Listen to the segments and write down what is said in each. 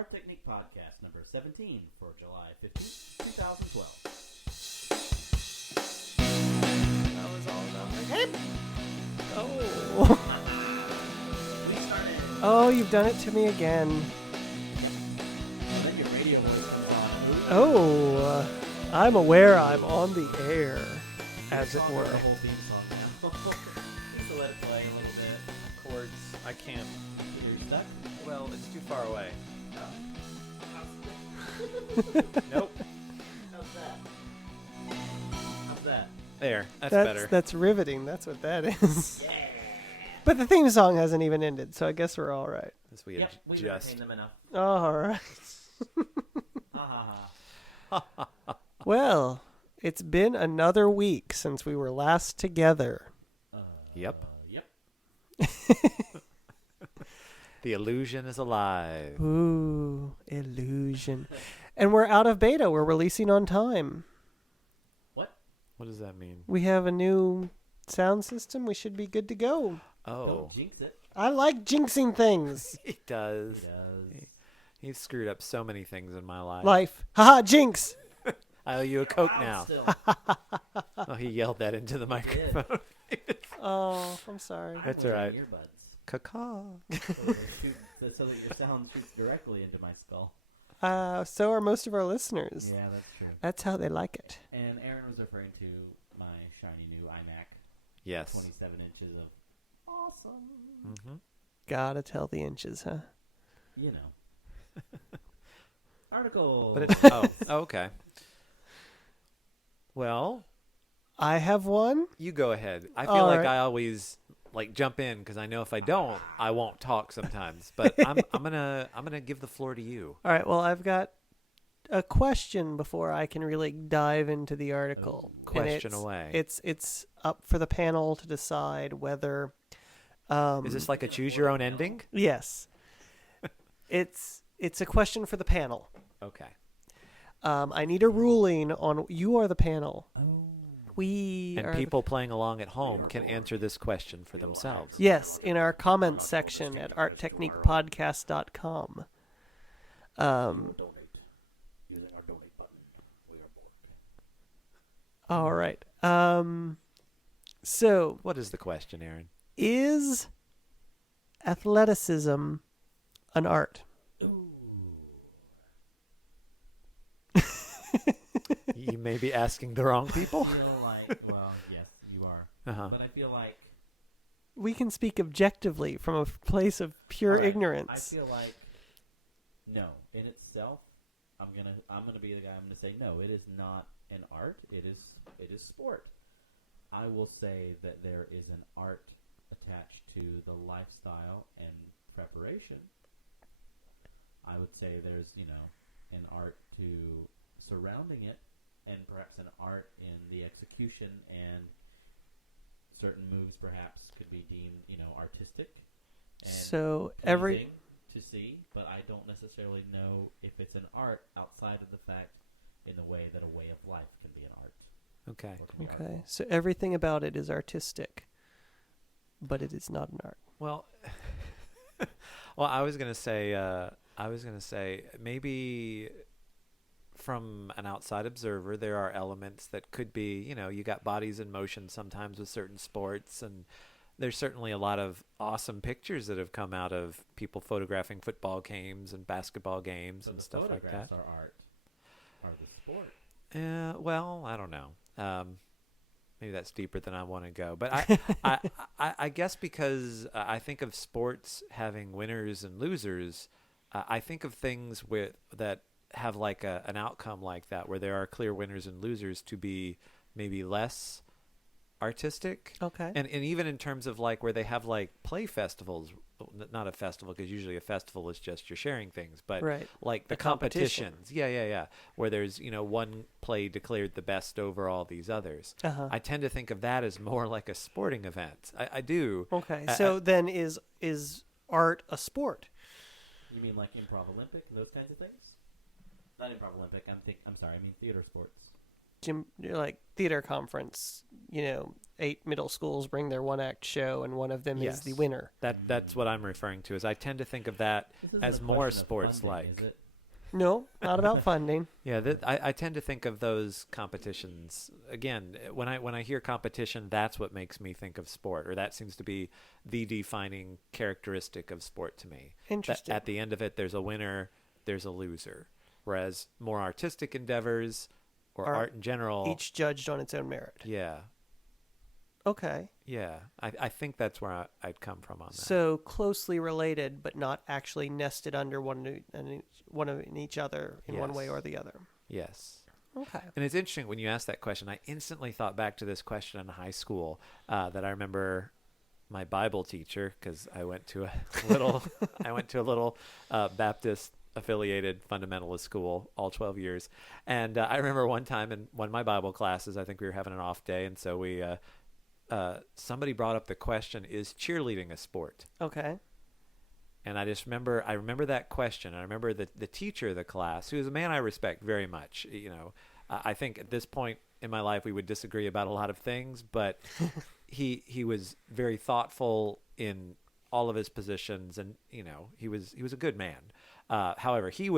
ArTechník podcast number 17 for July 15th, 2012. That was all about my game. Oh. We started. Oh, you've done it to me again. And then your radio voice comes on. Oh, I'm aware I'm on the air, as it were. The whole theme song now. Just to let it play a little bit. Chords, I can't. You're stuck? Well, it's too far away. How's Nope. that? How's that? There, that's better. That's riveting. That's what that is. Yeah. But the theme song hasn't even ended, so I guess we're all right. As we Yep, we adjust. entertained them enough. All right. Ha ha ha. Well, it's been another week since we were last together. Yep. Yep. The illusion is alive. Ooh, illusion. And we're out of beta. We're releasing on time. What? What does that mean? We have a new sound system. We should be good to go. Oh, Don't jinx it. I like jinxing things. he does. He does. He's screwed up so many things in my life. Life. Haha, jinx. I owe you a Coke Out now. still. Oh, he yelled that into the microphone. Oh, I'm sorry. That's I'm all wearing right. Earbuds. Caca. So that your sound shoots directly into my skull. So are most of our listeners. Yeah, that's true. That's how they like it. And Aaron was referring to my shiny new iMac. Yes. 27 inches of awesome. Mm-hmm. Gotta tell the inches, huh? You know. Article. But it's okay. Well, I have one. you go ahead. I feel All like right. I always jump in because I know if I don't, I won't talk sometimes. But I'm gonna give the floor to you. All right. Well, I've got a question before I can really dive into the article. And Question away. It's up for the panel to decide whether. Is this like a choose your own ending? Yes. It's a question for the panel. Okay. I need a ruling on. You are the panel. Oh. We And are people playing along at home can answer this question for themselves. Yes, in our comments section at arttechniquepodcast.com. Donate. Using our donate button. We are bored. All right. So, What is the question, Aaron? is athleticism an art? You may be asking the wrong people. I feel like, well, yes, you are. Uh-huh. But I feel like We can speak objectively from a place of pure all right, ignorance. I feel like no, in itself, I'm gonna be the guy. I'm gonna say no. It is not an art. It is sport. I will say that there is an art attached to the lifestyle and preparation. I would say there's an art to surrounding it, and perhaps an art in the execution, and certain moves perhaps could be deemed artistic. And So pleasing to see, but I don't necessarily know if it's an art outside of the fact in the way that a way of life can be an art. Okay. Or can be Okay. artful. So everything about it is artistic, but it is not an art. Well, I was gonna say maybe from an outside observer, there are elements that could be, you got bodies in motion sometimes with certain sports, and there's certainly a lot of awesome pictures that have come out of people photographing football games and basketball games So and the stuff like that. photographs are art, are the sport. Well, I don't know. Maybe that's deeper than I want to go. But I guess because I think of sports having winners and losers, I think of things that have like an outcome like that, where there are clear winners and losers, to be maybe less artistic. Okay. And even in terms of like where they have like play festivals, not a festival, because usually a festival is just you're sharing things, but Right. like the competition. competitions. Yeah. Where there's, one play declared the best over all these others. Uh-huh. I tend to think of that as more like a sporting event. I do. Okay. So then is art a sport? You mean like improv Olympic and those kinds of things? Not improv Olympic. I'm sorry. I mean theater sports. like theater conference, 8 middle schools bring their one act show and one of them is the Yes. winner. That's what I'm referring to. Is I tend to think of that This isn't as a more question of sports funding, like. is it? No, not about funding. Yeah, I tend to think of those competitions again. When I hear competition, that's what makes me think of sport, or that seems to be the defining characteristic of sport to me. Interesting. That at the end of it, there's a winner, there's a loser. Whereas more artistic endeavors or Are art in general, Each judged on its own merit. yeah, Okay. yeah. I think that's where I'd come from on that. So closely related, but not actually nested under one in each other in one way Yes. or the other. Yes. Okay. And it's interesting when you asked that question. I instantly thought back to this question in high school that I remember my Bible teacher, because I went to a little Baptist affiliated fundamentalist school all 12 years, and I remember one time in one of my Bible classes, I think we were having an off day, and so we somebody brought up the question: is cheerleading a sport? Okay. And I remember that question. I remember the teacher of the class, who is a man I respect very much. I think at this point in my life we would disagree about a lot of things, but he was very thoughtful in all of his positions, and he was a good man. However, he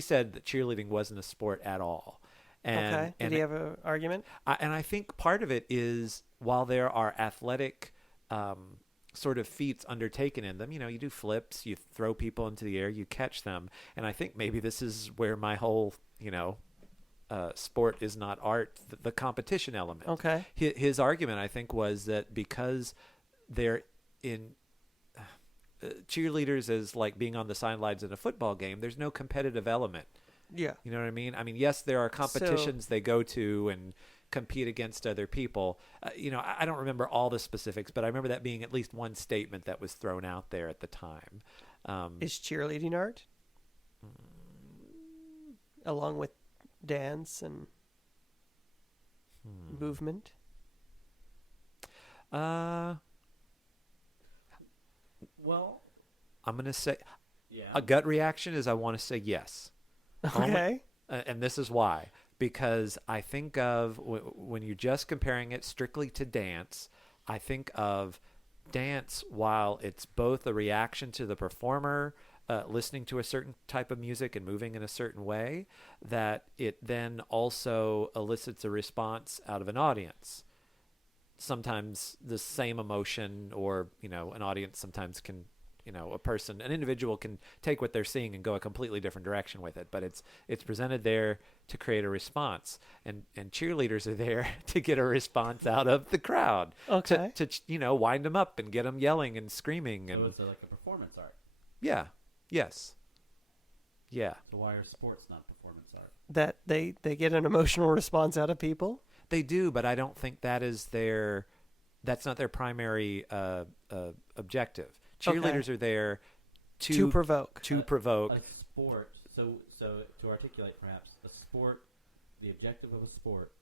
said that cheerleading wasn't a sport at all. And, Okay. Did and he have an argument? I think part of it is while there are athletic sort of feats undertaken in them, you do flips, you throw people into the air, you catch them. And I think maybe this is where my whole, sport is not art, the competition element. Okay. His argument, I think, was that because they're in cheerleaders is like being on the sidelines in a football game, there's no competitive element. Yeah. You know what I mean? I mean, yes, there are competitions they go to and compete against other people. I don't remember all the specifics, but I remember that being at least one statement that was thrown out there at the time. Is cheerleading art? Along with dance and movement? Well, I'm going to say yeah. a gut reaction is I want to say yes. Okay. And this is why. Because I think of when you're just comparing it strictly to dance, I think of dance while it's both a reaction to the performer listening to a certain type of music and moving in a certain way, that it then also elicits a response out of an audience. Sometimes the same emotion, or an audience sometimes can, an individual can take what they're seeing and go a completely different direction with it, but it's presented there to create a response, and cheerleaders are there to get a response out of the crowd. Okay. To wind them up and get them yelling and screaming. And So it's like a performance art. yeah, yes, yeah. So why are sports not performance art? That they get an emotional response out of people? They do, but I don't think that's not their primary objective. Cheerleaders are there To provoke. To provoke. A sport. So to articulate, perhaps a sport. The objective of a sport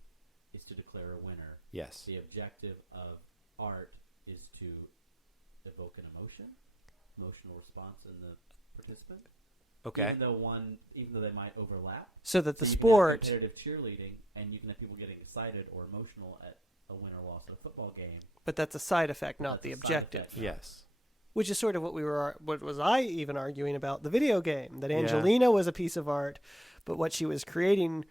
is to declare a winner. Yes. The objective of art is to evoke an emotional response in the participant. Okay. Even though they might overlap. So that the So sport... you can have competitive cheerleading, and you can have people getting excited or emotional at a win or loss at a football game. But that's a side effect, not That's the a side objective. effect. Yes. Which is sort of what was I even arguing about the video game, that Angelina was a piece of art, but what she was creating,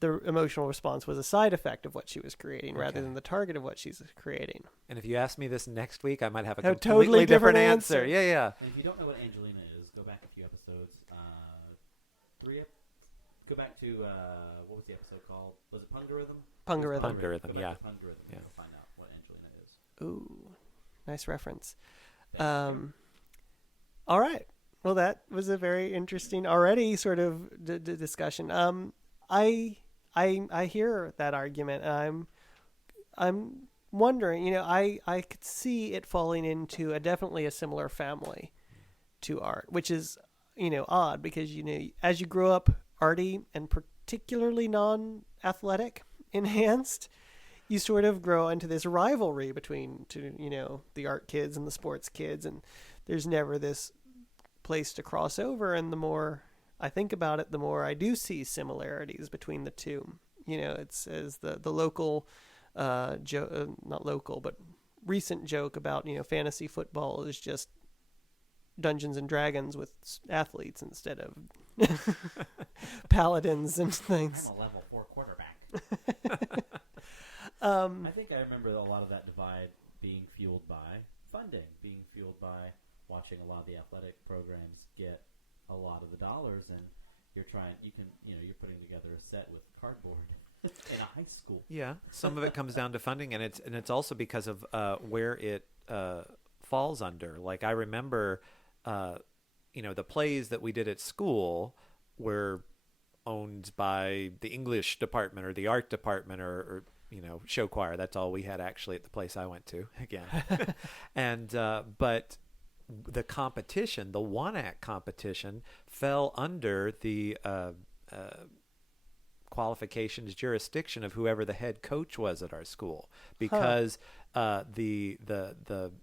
the emotional response was a side effect of what she was creating rather than the target of what she's creating. And if you ask me this next week, I might have a A completely totally different answer. answer. Yeah. And if you don't know what Angelina is, go back a few episodes. Go back to what was the episode called? Was it Pungarism? Pungarism. Pungarism, Go back yeah. to Pungarism. Yeah. You'll find out what Angelina is. Ooh, nice reference. Thank you. All right. Well, that was a very interesting already sort of discussion. I hear that argument. I'm wondering. I could see it falling into definitely a similar family to art, which is odd because as you grow up arty and particularly non-athletic enhanced, you sort of grow into this rivalry between the art kids and the sports kids, and there's never this place to cross over. And the more I think about it, the more I do see similarities between the two. It says the local not local, but recent joke about fantasy football is just Dungeons and Dragons with athletes instead of paladins and things. I'm a level 4 quarterback. Um, I think I remember a lot of that divide being fueled by funding, being fueled by watching a lot of the athletic programs get a lot of the dollars, and you're putting together a set with cardboard in a high school. Yeah, some of it comes down to funding, and it's also because of where it falls under. Like I remember, the plays that we did at school were owned by the English department or the art department or show choir. That's all we had actually at the place I went to again. And but the competition, the one-act competition, fell under the qualifications jurisdiction of whoever the head coach was at our school, because the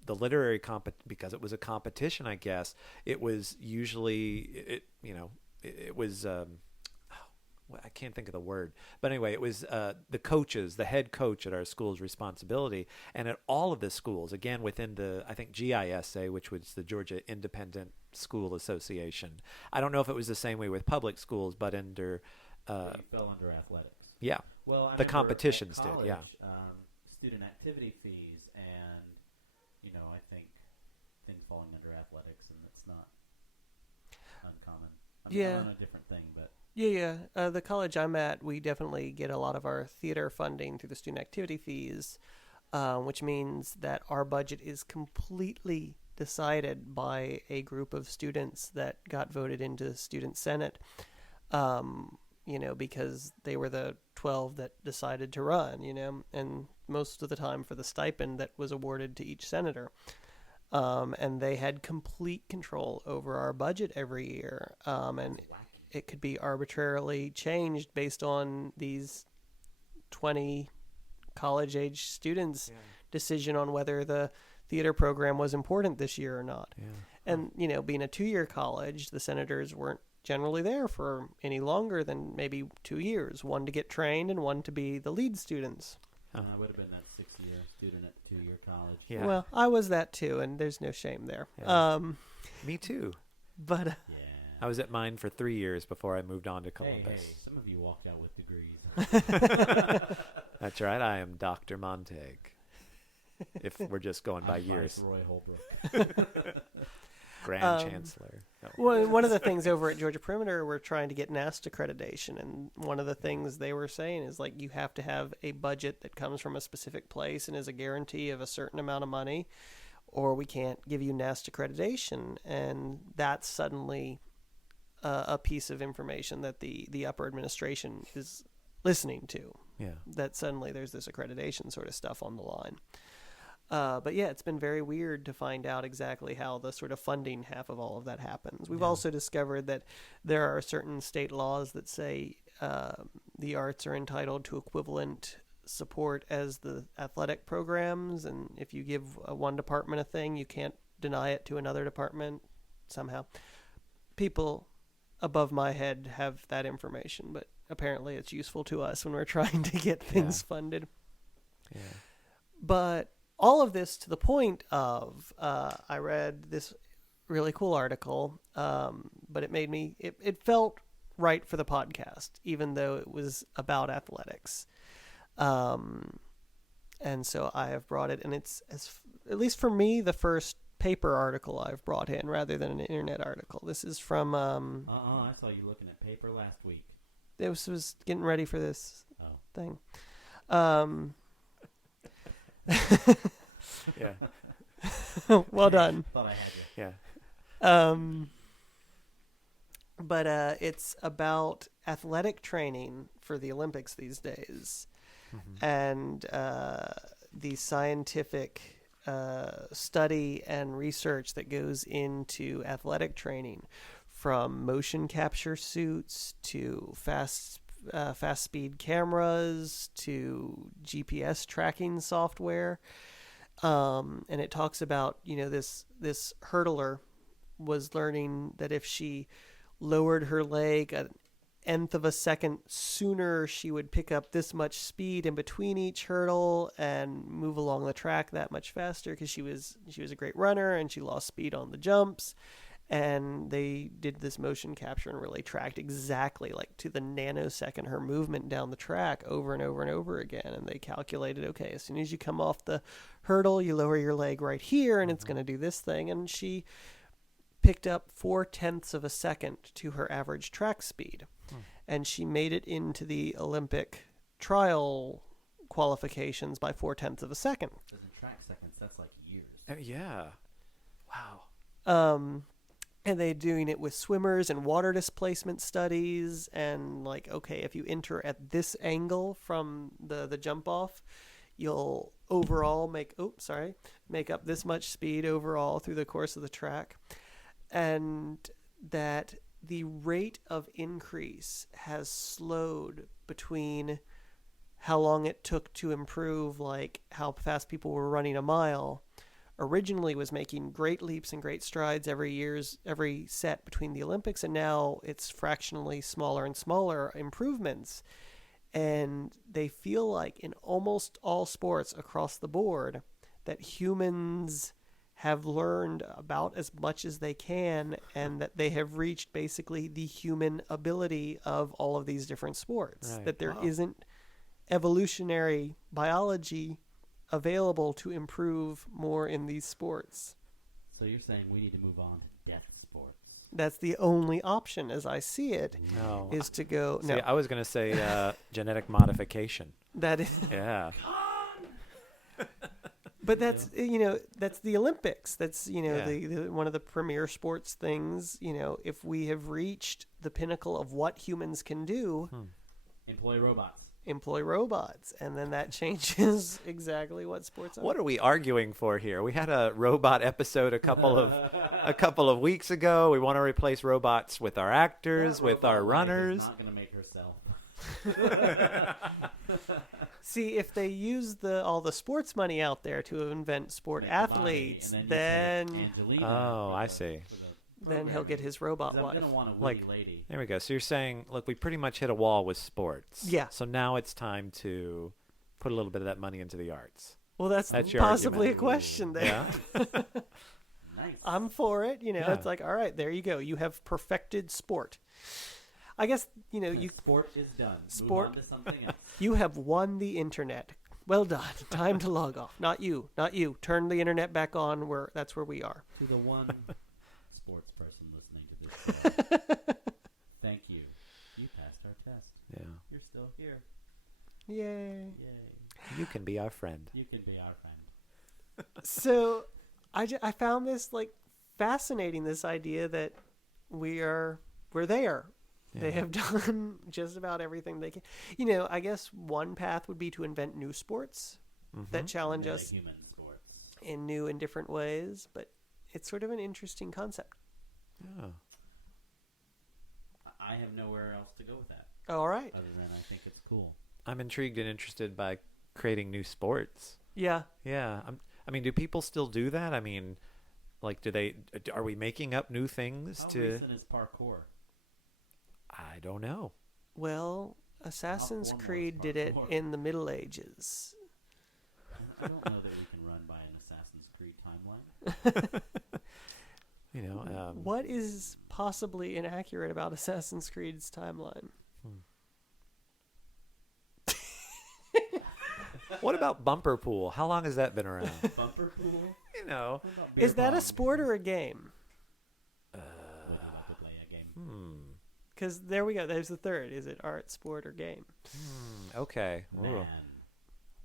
literary because it was a competition, I guess it was usually it was I can't think of the word, but anyway, it was the head coach at our school's responsibility, and at all of the schools, again within the, I think, GISA, which was the Georgia Independent School Association. I don't know if it was the same way with public schools, but under You fell under athletics. Yeah, Well, I the remember competitions at did. college, Yeah, student activity fees, and I think things falling under athletics, and it's not uncommon. Yeah. I'm on a different thing, but Yeah. The college I'm at, we definitely get a lot of our theater funding through the student activity fees, which means that our budget is completely decided by a group of students that got voted into the student senate, because they were the 12 that decided to run, and most of the time for the stipend that was awarded to each senator. And they had complete control over our budget every year. And it could be arbitrarily changed based on these 20 college-age students' decision on whether the theater program was important this year or not. yeah. And, being a 2-year college, the senators weren't generally there for any longer than maybe 2 years, one to get trained and one to be the lead students. I would have been that 6-year student at 2-year college. Yeah. Well, I was that too, and there's no shame there. Yeah. Me too. But Yeah. I was at mine for 3 years before I moved on to Hey, Columbus. some of you walked out with degrees. That's right. I am Dr. Montag. If we're just going by I'm years. Roy Holbrook. Grand Chancellor. No. well, one of the things over at Georgia Perimeter, we're trying to get NAST accreditation, and one of the things they were saying is you have to have a budget that comes from a specific place and is a guarantee of a certain amount of money, or we can't give you NAST accreditation. And that's suddenly a piece of information that the upper administration is listening to. Yeah. That suddenly there's this accreditation sort of stuff on the line. But yeah, it's been very weird to find out exactly how the sort of funding half of all of that happens. We've also discovered that there are certain state laws that say the arts are entitled to equivalent support as the athletic programs, and if you give one department a thing, you can't deny it to another department somehow. People above my head have that information, but apparently it's useful to us when we're trying to get things funded. Yeah. But all of this to the point of I read this really cool article, but it felt right for the podcast, even though it was about athletics. And so I have brought it, and it's, at least for me, the first paper article I've brought in rather than an internet article. This is from... I saw you looking at paper last week. It was getting ready for this thing. Yeah. Well done. Thought I had you. Yeah. But it's about athletic training for the Olympics these days, and the scientific study and research that goes into athletic training, from motion capture suits to fast speed cameras to GPS tracking software. And it talks about, this hurdler was learning that if she lowered her leg nth of a second sooner she would pick up this much speed in between each hurdle and move along the track that much faster because she was a great runner and she lost speed on the jumps. And they did this motion capture and really tracked exactly like to the nanosecond her movement down the track over and over and over again. And they calculated, okay, as soon as you come off the hurdle, you lower your leg right here and it's going to do this thing. And she picked up 0.4 of a second to her average track speed. And she made it into the Olympic trial qualifications by 0.4 of a second. Because in track seconds, that's like years. Yeah. Wow. And they're doing it with swimmers and water displacement studies. And like, okay, if you enter at this angle from the jump off, you'll overall make up this much speed overall through the course of the track. And that the rate of increase has slowed between how long it took to improve, like how fast people were running a mile. Originally was making great leaps and great strides every set between the Olympics, and now it's fractionally smaller and smaller improvements. And they feel like in almost all sports across the board that humans have learned about as much as they can, and that they have reached basically the human ability of all of these different sports. Right. That there isn't evolutionary biology available to improve more in these sports. So you're saying we need to move on to death sports? That's the only option, as I see it, No. is to go. See, No, I was going to say genetic modification. that is. Yeah. But that's that's the Olympics. That's Yeah. the one of the premier sports things. If we have reached the pinnacle of what humans can do, Employ robots. employ robots, and then that changes exactly what sports are. What are we arguing for here? We had a robot episode a couple of weeks ago. We want to replace robots with our actors, That with our robot wife runners. is not going to make herself. See, if they use all the sports money out there to invent sport Make the body, athletes, and then you set Angelina Oh, for I the- see. for the then he'll get his robot 'Cause I'm wife. going to want a witty Like- lady. There we go. So you're saying, look, we pretty much hit a wall with sports. Yeah. So now it's time to put a little bit of that money into the arts. Well, that's That's your possibly argument. a question there. Yeah. Nice. I'm for it. Yeah. It's like, all right, there you go. You have perfected sport. I guess, you Sport is done. Sport- Move on to something else. you have won the internet. Well done. Time to log off. Not you. Turn the internet back on. That's where we are. To the one sports person listening to this show, thank you. You passed our test. Yeah. You're still here. Yay. Yay. You can be our friend. You can be our friend. So I found this like fascinating, this idea that we're there. They Yeah. have done just about everything they can. I guess one path would be to invent new sports that challenge Meta us human sports. in new and different ways, but it's sort of an interesting concept. Yeah. I have nowhere else to go with that All right. other than I think it's cool. I'm intrigued and interested by creating new sports. Yeah. Yeah. I mean, do people still do that? I mean, like, are we making up new things How to? recent is parkour? I don't know. Well, Assassin's One more Creed is did it parkour. in the Middle Ages. I don't know that we can run by an Assassin's Creed timeline. What is possibly inaccurate about Assassin's Creed's timeline? What about bumper pool? How long has that been around? Bumper pool? you know. What about beer Is that a pong? sport or a game? Would love to play a game. Because there we go. There's the third. Is it art, sport, or game? Okay. Ooh. Man.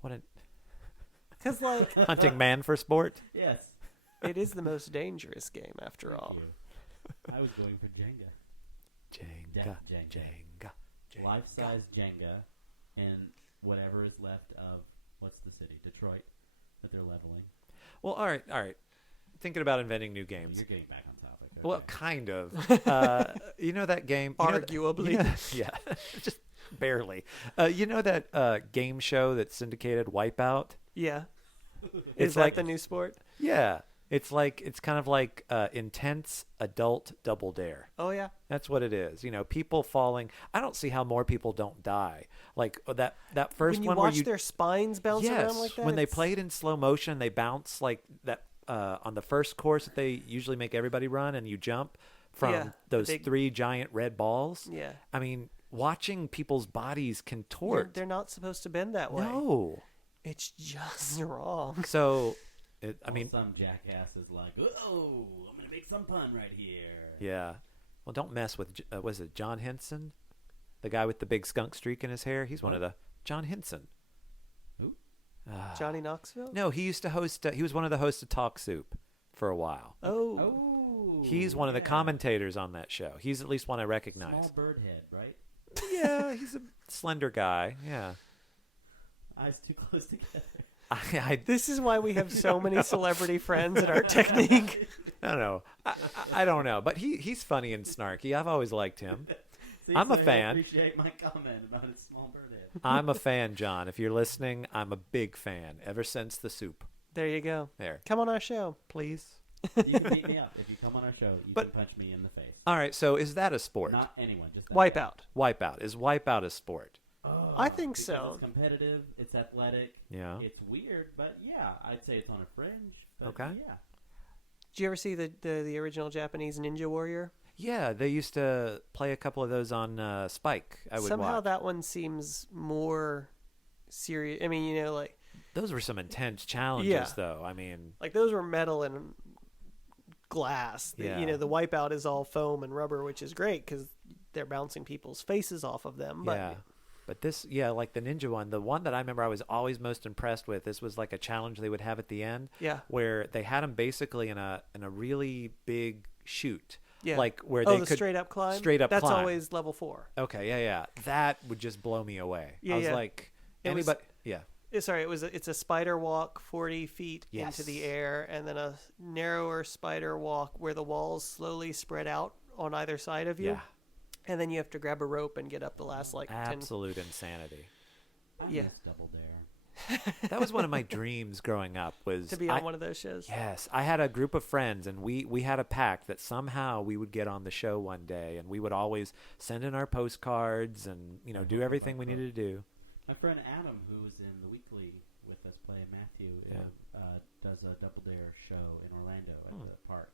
What a Because like hunting man for sport. Yes. it is the most dangerous game after Thank all. you. I was going for Jenga. Jenga. Death Jenga. Jenga. Jenga. Life-size Jenga and whatever is left of, what's the city? Detroit, that they're leveling. Well, all right. Thinking about inventing new games. You're getting back on topic. Okay. Well, kind of. You know that game? Arguably. Yeah, just barely. You know that game show that's syndicated, Wipeout? Yeah. It's Is that like- the new sport? Yeah. It's kind of like intense adult Double Dare. Oh yeah. That's what it is. People falling. I don't see how more people don't die. Like that first When you one watch where their spines bounce yes, around like that. when they it's- played in slow motion, they bounce like that on the first course that they usually make everybody run, and you jump from Yeah, those big- 3 giant red balls. Yeah. I mean, watching people's bodies contort. They're not supposed to bend that way. No. It's just wrong. So, some jackass is like, "Oh, I'm gonna make some pun right here." yeah. Well, don't mess with. Was it John Henson, the guy with the big skunk streak in his hair? He's one of the John Henson. Who? Johnny Knoxville? No, he used to host. He was one of the hosts of Talk Soup for a while. Oh. Oh, He's one of the yeah. commentators on that show. He's at least one I recognize. Small bird head, right? Yeah, he's a slender guy. Yeah. Eyes too close together. I This is why we have so many celebrity friends at ArTechník. don't know. I don't know. But he's funny and snarky. I've always liked him. See, I'm a so you fan. Appreciate my comment about his small bird head. I'm a fan, John. If you're listening, I'm a big fan ever since the soup. There you go. There. Come on our show. Please. You can beat me up if you come on our show. You But- can punch me in the face. All right. So is that a sport? Not anyone, just that Wipeout. Wipeout. Is Wipeout a sport? Oh, I think because so. It's competitive. It's athletic. Yeah. It's weird, but yeah, I'd say it's on a fringe. But Okay. Yeah. Did you ever see the original Japanese Ninja Warrior? Yeah, they used to play a couple of those on Spike. I would Somehow watch. that one seems more serious. I mean, like Those were some intense challenges, Yeah. though. I mean, those were metal and glass. Yeah. The Wipeout is all foam and rubber, which is great because they're bouncing people's faces off of them. But yeah. But this, yeah, like the ninja one, the one that I remember I was always most impressed with, this was like a challenge they would have at the end. Yeah. Where they had them basically in a really big chute. Yeah. Like where oh, they the could straight up climb. straight up That's climb. always level 4. Okay, yeah. That would just blow me away. Yeah, I was yeah. like, It was- anybody, yeah. Sorry, it's a spider walk 40 feet into the Yes. air, and then a narrower spider walk where the walls slowly spread out on either side of you. Yeah. And then you have to grab a rope and get up the last 10. Absolute insanity. I Yeah. miss Double Dare. That was one of my dreams growing up was To be on one of those shows. Yes, I had a group of friends, and we had a pact that somehow we would get on the show one day, and we would always send in our postcards and do everything we needed to do. My friend Adam, who's in the weekly with us playing Matthew, does a Double Dare show in Orlando at the park.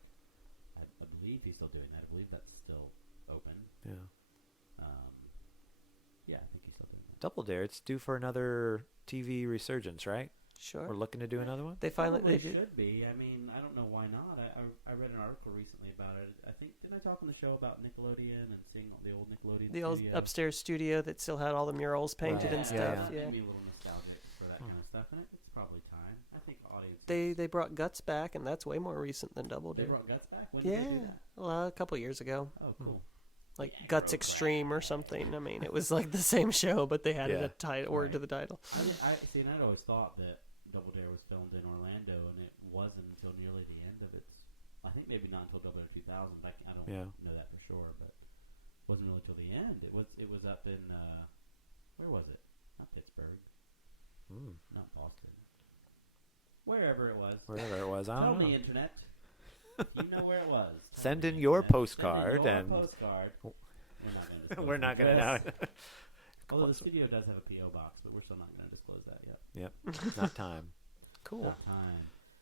I believe he's still doing that. I believe that's still open. Yeah, Yeah, I think he's still doing that. Double Dare. It's due for another TV resurgence, right? Sure. We're looking to do another one. They finally Probably they did. should be. I mean, I don't know why not. I read an article recently about it. I think didn't I talk on the show about Nickelodeon and seeing the old Nickelodeon The old studio? upstairs studio that still had all the murals painted Right. and stuff. It Yeah. made me a little nostalgic for that kind of stuff, and it's probably time. I think audiences. They brought Guts back, and that's way more recent than Double They Dare. brought Guts back. When did they do Yeah, that? well, a couple years ago, Oh, cool. like Yeah, Guts Road Extreme or Rash. something. I mean, it was like the same show, but they added Yeah. a title word Right. to the title. I see, and I'd always thought that Double Dare was filmed in Orlando, and it wasn't until nearly the end of its. I think maybe not until Double Dare 2000. But I don't Yeah. know that for sure, but it wasn't really till the end. It was up in where was it? Not Pittsburgh, not Boston. Wherever it was. Wherever it was, I It's don't on the know. internet. You know where it was. It's on Send the in your internet. postcard Send in your and- postcard. We're not going to know. Although the studio does have a PO box, but we're still not going to disclose that yet. Yep, not time. Cool. Not time.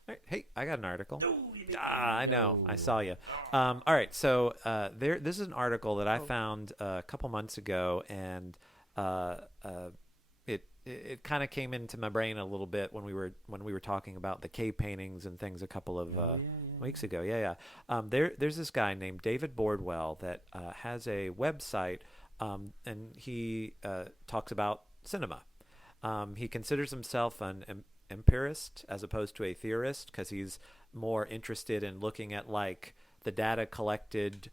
All right, hey, I got an article. No, you made I know. no. I saw you. All right. So this is an article that I found a couple months ago, and it kind of came into my brain a little bit when we were talking about the cave paintings and things a couple of weeks ago. Yeah. There's this guy named David Bordwell that has a website, and he talks about cinema. He considers himself an empirist as opposed to a theorist because he's more interested in looking at like the data collected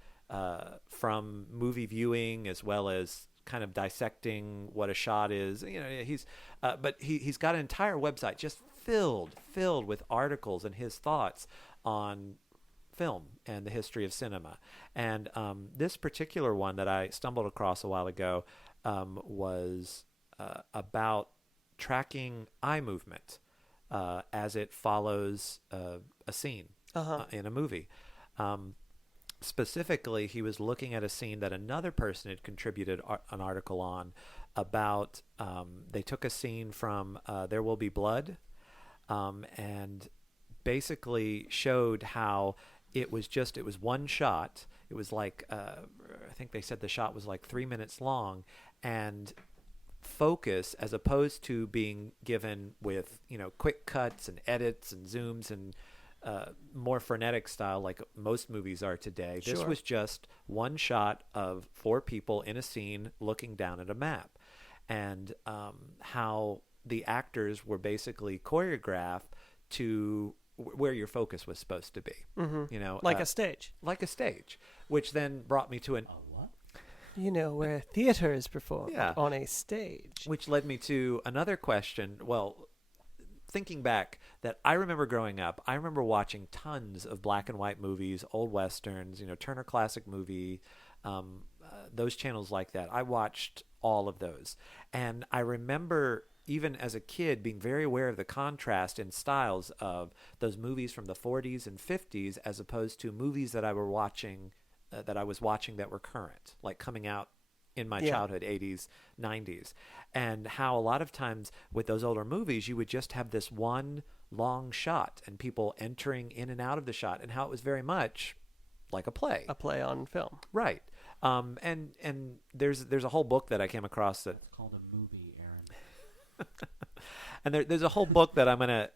from movie viewing as well as kind of dissecting what a shot is. He's got an entire website just filled with articles and his thoughts on film and the history of cinema. And this particular one that I stumbled across a while ago was about tracking eye movement as it follows a scene. in a movie. Specifically, he was looking at a scene that another person had contributed an article on about. They took a scene from There Will Be Blood, and basically showed how it was one shot. It was like I think they said the shot was like 3 minutes long, and focus, as opposed to being given with quick cuts and edits and zooms and more frenetic style like most movies are today. This was just one shot of 4 people in a scene looking down at a map, and how the actors were basically choreographed to where your focus was supposed to be. Like a stage. Like a stage, which then brought me to an what? Where theater is performed Yeah. on a stage. which led me to another question. Well, thinking back, that I remember growing up, I remember watching tons of black and white movies, old westerns, Turner Classic Movie, those channels like that. I watched all of those, and I remember even as a kid being very aware of the contrast in styles of those movies from the 40s and 50s as opposed to movies that I was watching that were current, like coming out in my childhood, 80s, 90s, and how a lot of times with those older movies, you would just have this one long shot and people entering in and out of the shot, and how it was very much like a play. A play on film. Right. And there's a whole book that I came across that It's called a movie, Aaron. and there's a whole book that I'm gonna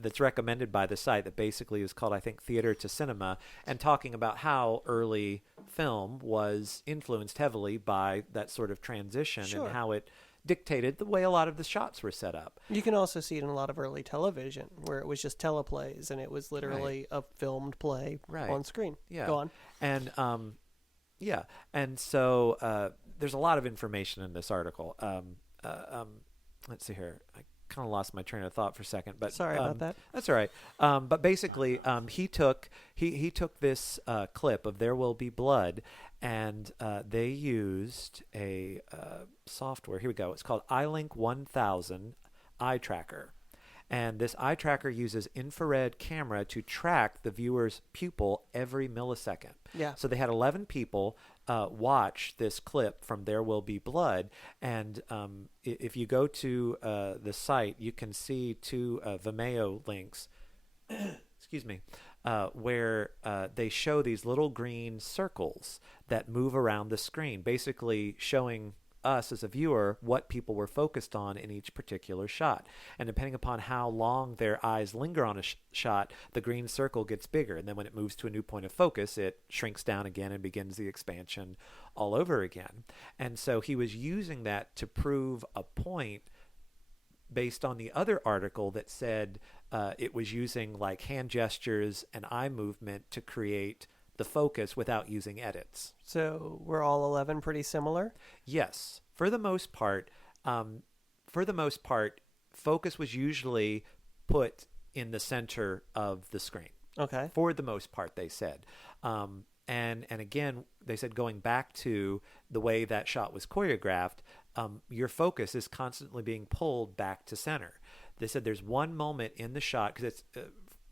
that's recommended by the site that basically is called, I think, Theater to Cinema, and talking about how early film was influenced heavily by that sort of transition and how it dictated the way a lot of the shots were set up. You can also see it in a lot of early television where it was just teleplays and it was literally a filmed play on screen. Yeah. Go on. And and so there's a lot of information in this article. Let's see here. I kind of lost my train of thought for a second, but Sorry about that. That's all right. But basically, he took this clip of There Will Be Blood, and they used a software. Here we go. It's called iLink 1000 Eye Tracker. And this eye tracker uses infrared camera to track the viewer's pupil every millisecond. Yeah. So they had 11 people watch this clip from There Will Be Blood. And if you go to the site, you can see 2 Vimeo links, excuse me, where they show these little green circles that move around the screen, basically showing us as a viewer what people were focused on in each particular shot. And depending upon how long their eyes linger on a shot, the green circle gets bigger, and then when it moves to a new point of focus, it shrinks down again and begins the expansion all over again. And so he was using that to prove a point based on the other article that said it was using like hand gestures and eye movement to create the focus without using edits. So we're all 11 pretty similar? Yes. For the most part, focus was usually put in the center of the screen. Okay. For the most part, they said. And again, they said going back to the way that shot was choreographed, your focus is constantly being pulled back to center. They said there's one moment in the shot, because it's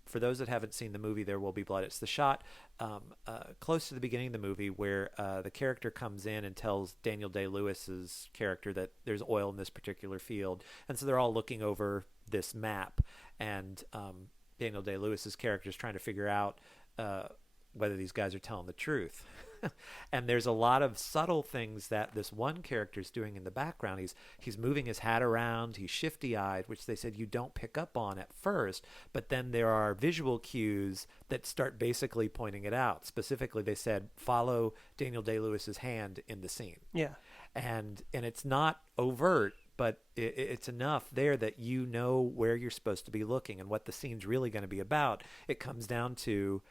for those that haven't seen the movie There Will Be Blood, it's the shot close to the beginning of the movie where the character comes in and tells Daniel Day-Lewis's character that there's oil in this particular field. And so they're all looking over this map, and Daniel Day-Lewis's character is trying to figure out whether these guys are telling the truth. And there's a lot of subtle things that this one character is doing in the background. He's moving his hat around. He's shifty-eyed, which they said you don't pick up on at first. But then there are visual cues that start basically pointing it out. Specifically, they said, follow Daniel Day-Lewis's hand in the scene. Yeah. And it's not overt, but it's enough there that you know where you're supposed to be looking and what the scene's really going to be about. It comes down to,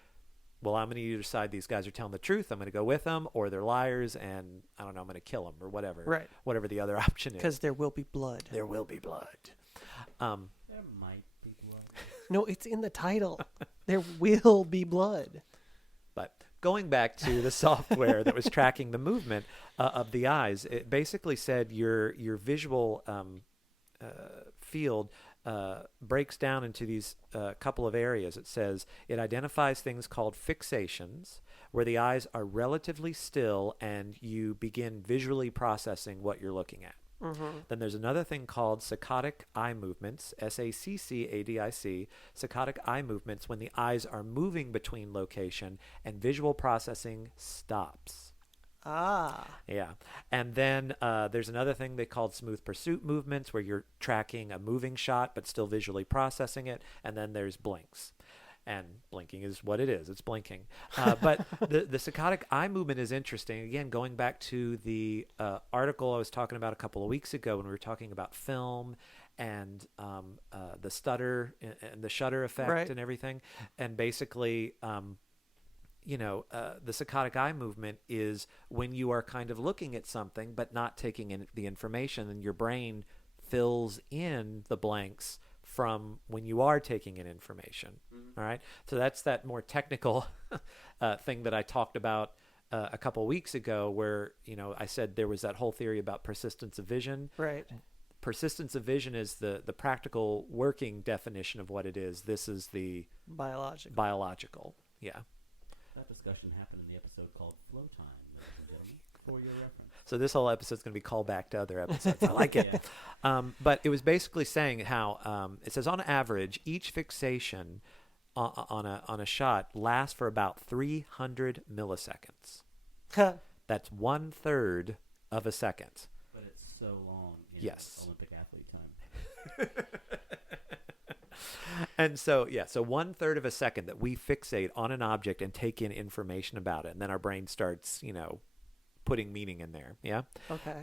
well, I'm going to either decide these guys are telling the truth, I'm going to go with them, or they're liars, and I don't know, I'm going to kill them, or whatever. Right. Whatever the other option is. Because there will be blood. There will be blood. There might be blood. No, it's in the title. There will be blood. But going back to the software that was tracking the movement of the eyes, it basically said your visual field breaks down into these couple of areas. It says it identifies things called fixations, where the eyes are relatively still and you begin visually processing what you're looking at. Mm-hmm. Then there's another thing called saccadic eye movements, SACCADIC, saccadic eye movements, when the eyes are moving between location and visual processing stops. Ah. Yeah. And then there's another thing they called smooth pursuit movements, where you're tracking a moving shot but still visually processing it. And then there's blinks. And blinking is what it is. It's blinking. But the saccadic eye movement is interesting. Again, going back to the article I was talking about a couple of weeks ago when we were talking about film and the stutter and the shutter effect Right. and everything. And basically, the saccadic eye movement is when you are kind of looking at something but not taking in the information, and your brain fills in the blanks from when you are taking in information. All right. So that's that more technical thing that I talked about a couple of weeks ago, where, I said there was that whole theory about persistence of vision. Right. Persistence of vision is the practical working definition of what it is. This is the biological. Yeah. That discussion happened in the episode called Flow Time, ladies and gentlemen, for your reference. So this whole episode is going to be called back to other episodes. I like it. Yeah. But it was basically saying how it says on average, each fixation on a shot lasts for about 300 milliseconds. That's 1/3 of a second. But it's so long in Yes. Olympic athlete time. And so 1/3 of a second that we fixate on an object and take in information about it, and then our brain starts, putting meaning in there. Yeah. Okay.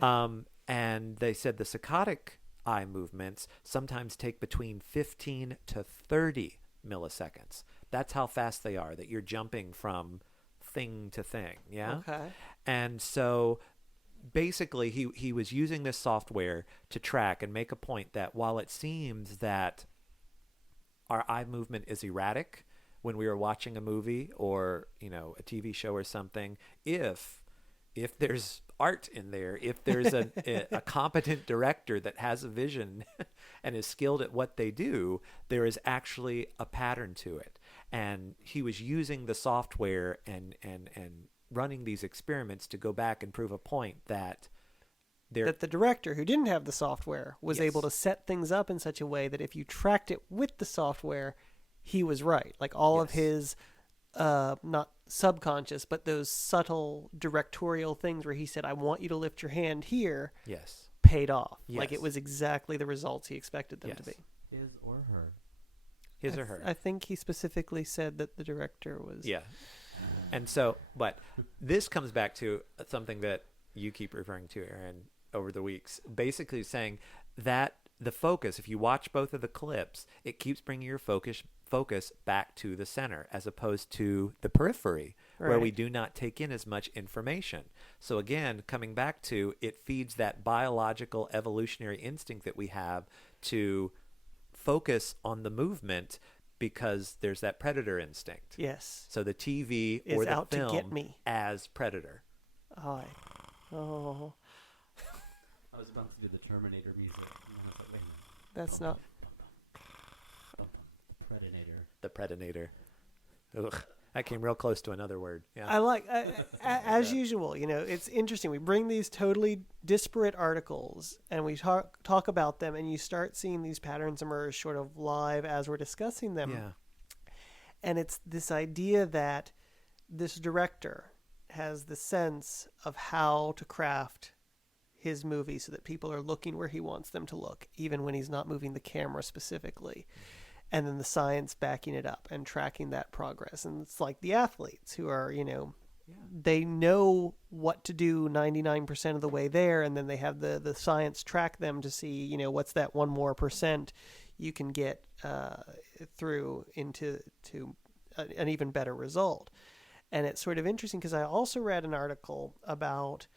And they said the saccadic eye movements sometimes take between 15 to 30 milliseconds. That's how fast they are, that you're jumping from thing to thing. Yeah. Okay. And so basically he was using this software to track and make a point that while it seems that our eye movement is erratic when we are watching a movie or, a TV show or something, if there's art in there, if there's a competent director that has a vision and is skilled at what they do, there is actually a pattern to it. And he was using the software and running these experiments to go back and prove a point that that the director, who didn't have the software, was Yes. able to set things up in such a way that if you tracked it with the software, he was right. Like all of Yes. his, not subconscious, but those subtle directorial things where he said, I want you to lift your hand here, Yes. paid off. Like Yes. it was exactly the results he expected them to Yes. be. His or her. His or her. I think he specifically said that the director was. Yeah. And so, but this comes back to something that you keep referring to, Aaron, over the weeks, basically saying that the focus, if you watch both of the clips, it keeps bringing your focus back to the center as opposed to the periphery, where we Right. do not take in as much information. So again, coming back to, it feeds that biological evolutionary instinct that we have to focus on the movement, because there's that predator instinct. Yes. So the TV Is or the out to film get me. as predator. Oh, I was about to do the Terminator music. And I was like, wait a minute. that's Bum, not. bum, bum, bum. Predator. The predator. Ugh, that came real close to another word. Yeah. I like, as usual, it's interesting. We bring these totally disparate articles and we talk about them, and you start seeing these patterns emerge sort of live as we're discussing them. Yeah. And it's this idea that this director has the sense of how to craft his movie so that people are looking where he wants them to look, even when he's not moving the camera specifically. And then the science backing it up and tracking that progress. And it's like the athletes who are, they know what to do 99% of the way there. And then they have the science track them to see, what's that 1 more percent you can get through into an even better result. And it's sort of interesting because I also read an article about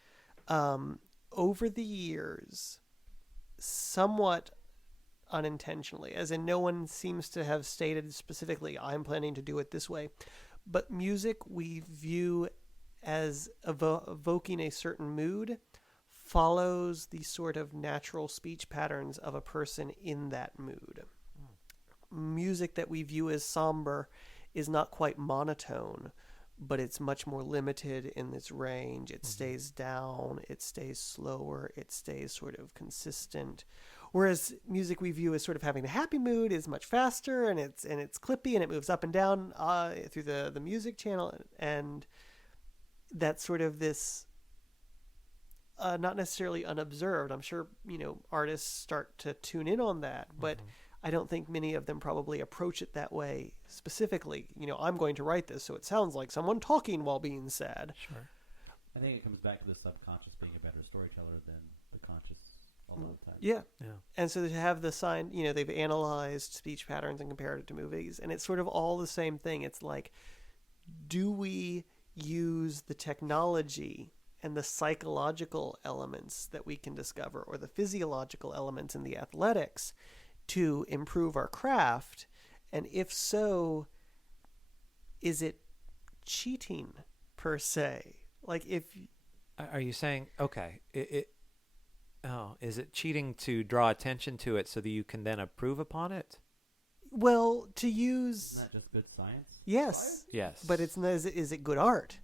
over the years, somewhat unintentionally, as in no one seems to have stated specifically, I'm planning to do it this way, but music we view as evoking a certain mood follows the sort of natural speech patterns of a person in that mood. music that we view as somber is not quite monotone, but it's much more limited in its range. It stays down, it stays slower, it stays sort of consistent. Whereas music we view as sort of having a happy mood is much faster, and it's clippy, and it moves up and down through the music channel, and that's sort of this not necessarily unobserved. I'm sure artists start to tune in on that, but I don't think many of them probably approach it that way specifically. I'm going to write this so it sounds like someone talking while being sad. Sure. I think it comes back to the subconscious being a better storyteller than the conscious all the time. Yeah. Yeah. And so to have the sign, they've analyzed speech patterns and compared it to movies, and it's sort of all the same thing. It's like, do we use the technology and the psychological elements that we can discover, or the physiological elements in the athletics, to improve our craft? And if so, is it cheating per se? Like, if Are you saying, okay, is it cheating to draw attention to it so that you can then improve upon it? well, to use Isn't that just good science? yes, Yes. but it's not, is it good art?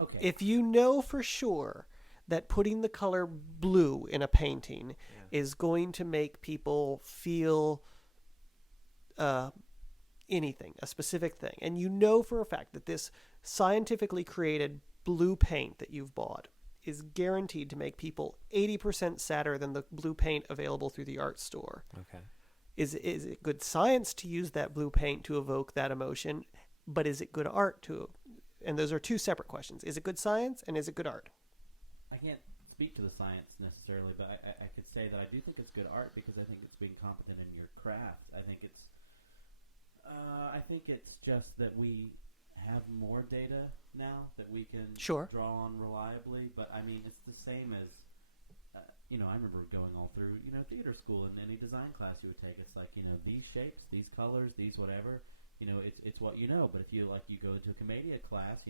Okay. If you know for sure that putting the color blue in a painting is going to make people feel anything, a specific thing, and you know for a fact that this scientifically created blue paint that you've bought is guaranteed to make people 80% sadder than the blue paint available through the art store. Okay. Is it good science to use that blue paint to evoke that emotion? But is it good art to? And those are two separate questions. Is it good science, and is it good art? I can't speak to the science necessarily, but I could say that I do think it's good art because I think it's being competent in your craft. I think it's just that we have more data now that we can Sure. draw on reliably. But I mean, it's the same as I remember going all through theater school and any design class you would take. It's like these shapes, these colors, these whatever. It's what you know. But if you go to a commedia class,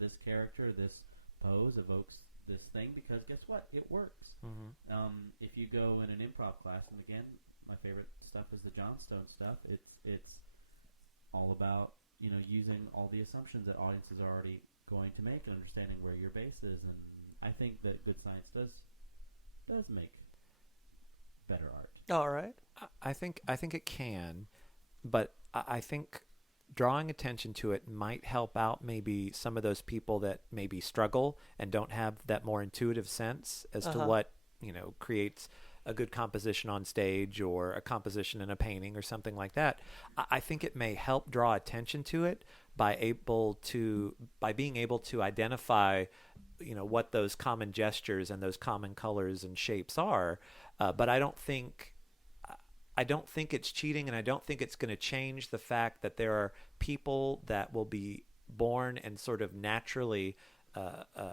this character, this pose evokes this thing because guess what? It works. Mm-hmm. If you go in an improv class, and again, my favorite stuff is the Johnstone stuff. It's all about using all the assumptions that audiences are already going to make and understanding where your base is. And I think that good science does make better art. All right. I think it can, but I think drawing attention to it might help out maybe some of those people that maybe struggle and don't have that more intuitive sense as to what creates a good composition on stage or a composition in a painting or something like that. I think it may help draw attention to it by being able to identify what those common gestures and those common colors and shapes are. But I don't think it's cheating, and I don't think it's going to change the fact that there are people that will be born and sort of naturally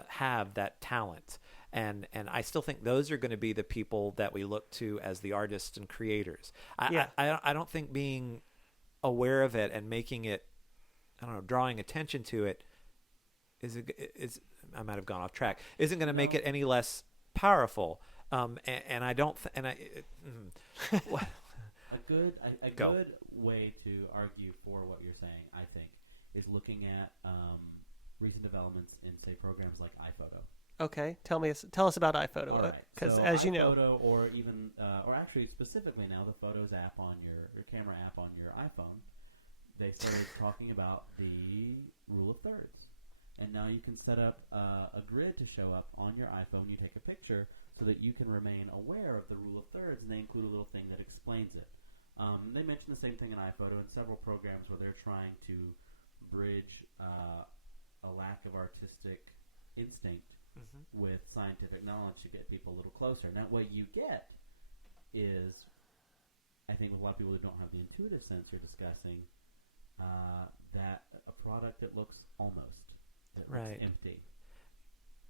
have that talent. And I still think those are going to be the people that we look to as the artists and creators. I don't think being aware of it and making it, drawing attention to it is I might have gone off track. Isn't going to make it any less powerful. And I don't. A good way to argue for what you're saying, I think, is looking at recent developments in, say, programs like iPhoto. Okay. Tell us about iPhoto, because so as you iPhoto, know, or even, or actually specifically now, the Photos app on your camera app on your iPhone, they started talking about the rule of thirds, and now you can set up a grid to show up on your iPhone. You take a picture so that you can remain aware of the rule of thirds, and they include a little thing that explains it. They mention the same thing in iPhoto and several programs where they're trying to bridge a lack of artistic instinct with scientific knowledge to get people a little closer. Now, what you get is, I think with a lot of people who don't have the intuitive sense you're discussing, that a product that looks right. empty.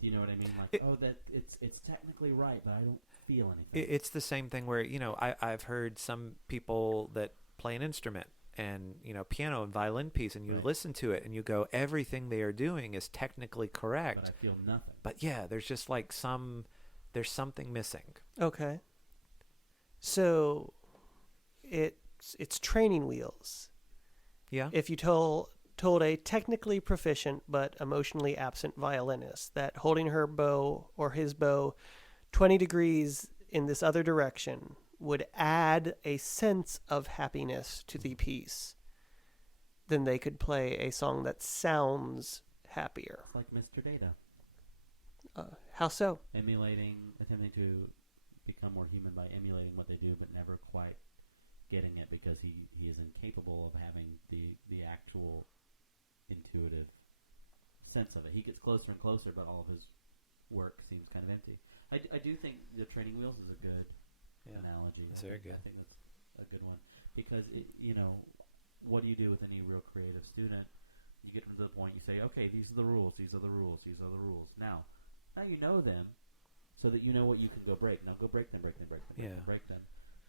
Do you know what I mean? Like, that it's technically right, but I don't feel anything. It's the same thing where I've heard some people that play an instrument and piano and violin piece, and you Right. listen to it and you go, everything they are doing is technically correct, But I feel nothing. but yeah, there's just like there's something missing. okay. So it's training wheels. Yeah. If you told a technically proficient but emotionally absent violinist that holding her bow or his bow 20 degrees in this other direction would add a sense of happiness to the piece, then they could play a song that sounds happier. It's like Mr. Data. How so? Attempting to become more human by emulating what they do, but never quite getting it because he is incapable of having the actual intuitive sense of it. He gets closer and closer, but all of his work seems kind of empty. I do think the training wheels is a good analogy. That's very good. I think that's a good one because what do you do with any real creative student? You get to the point you say, okay, these are the rules, these are the rules, these are the rules. Now you know them, so that you know what you can go break. Now go break them, break them, break them, break them.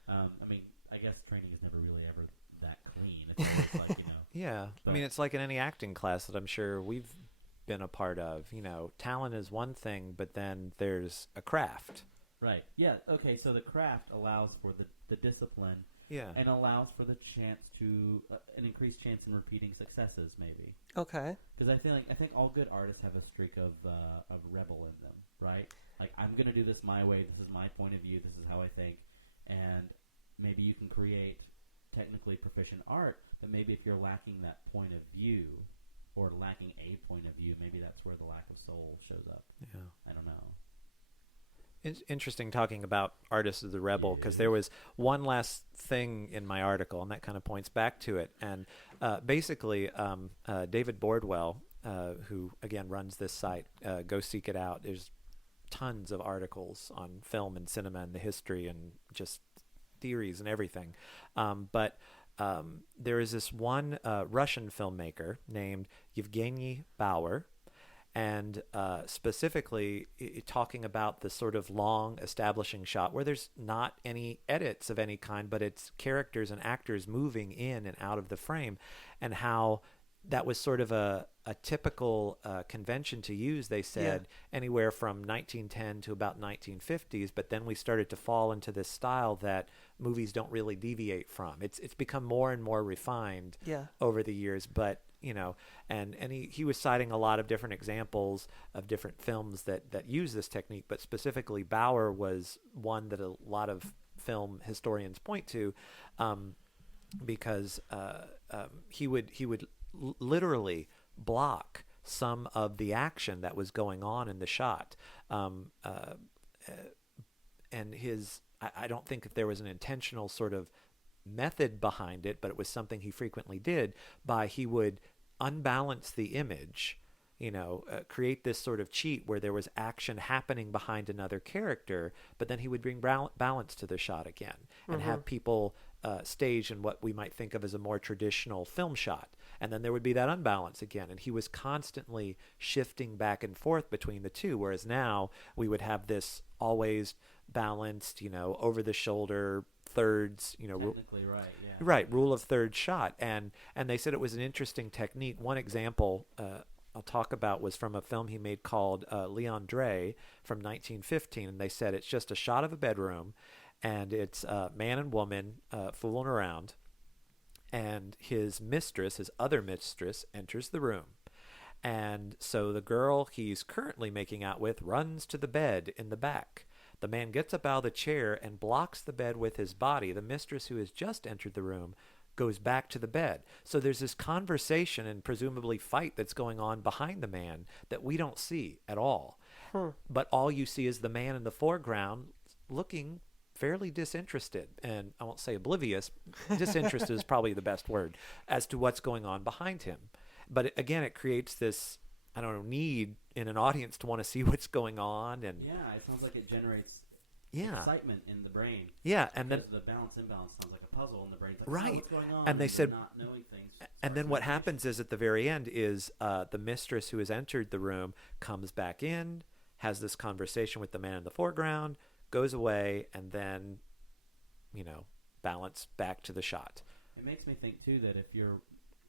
I mean, I guess training is never really ever that clean. It's like, Yeah. I mean, it's like in any acting class that I'm sure we've been a part of. Talent is one thing, but then there's a craft. Right. Yeah. Okay. So the craft allows for the discipline. Yeah. And allows for the chance to an increased chance in repeating successes, maybe. Okay. Because I think all good artists have a streak of rebel in them, right? Like, I'm gonna do this my way. This is my point of view. This is how I think. And maybe you can create technically proficient art, but maybe if you're lacking that point of view or lacking a point of view, maybe that's where the lack of soul shows up. Yeah. I don't know. It's interesting talking about artists as the rebel because there was one last thing in my article, and that kind of points back to it. And basically, David Bordwell, who, again, runs this site, go seek it out. There's tons of articles on film and cinema and the history and just theories and everything. But there is this one Russian filmmaker named Yevgeny Bauer, and specifically talking about the sort of long establishing shot where there's not any edits of any kind, but it's characters and actors moving in and out of the frame, and how that was sort of a typical convention to use, they said, anywhere from 1910 to about 1950s, but then we started to fall into this style that movies don't really deviate from. It's become more and more refined over the years, but and he was citing a lot of different examples of different films that use this technique, but specifically Bauer was one that a lot of film historians point to, because he would literally block some of the action that was going on in the shot, and I don't think that there was an intentional sort of method behind it, but it was something he frequently did. He would unbalance the image, create this sort of cheat where there was action happening behind another character, but then he would bring balance to the shot again and have people stage in what we might think of as a more traditional film shot. And then there would be that unbalance again. And he was constantly shifting back and forth between the two, whereas now we would have this always balanced, over the shoulder thirds, technically right, yeah. Right, rule of thirds shot. And they said it was an interesting technique. One example I'll talk about was from a film he made called Leon Dre from 1915. And they said it's just a shot of a bedroom, and it's man and woman fooling around. And his other mistress, enters the room. And so the girl he's currently making out with runs to the bed in the back. The man gets up out of the chair and blocks the bed with his body. The mistress, who has just entered the room, goes back to the bed. So there's this conversation and presumably fight that's going on behind the man that we don't see at all. But all you see is the man in the foreground looking fairly disinterested, and I won't say oblivious. Disinterested is probably the best word, as to what's going on behind him. But again, it creates this, need in an audience to want to see what's going on. And it sounds like it generates excitement in the brain. Yeah, and then the balance imbalance sounds like a puzzle in the brain. It's like, right. What's going on? And they said, not knowing things. And then what happens is at the very end is the mistress who has entered the room comes back in, has this conversation with the man in the foreground, goes away, and then, balance back to the shot. It makes me think, too, that if you're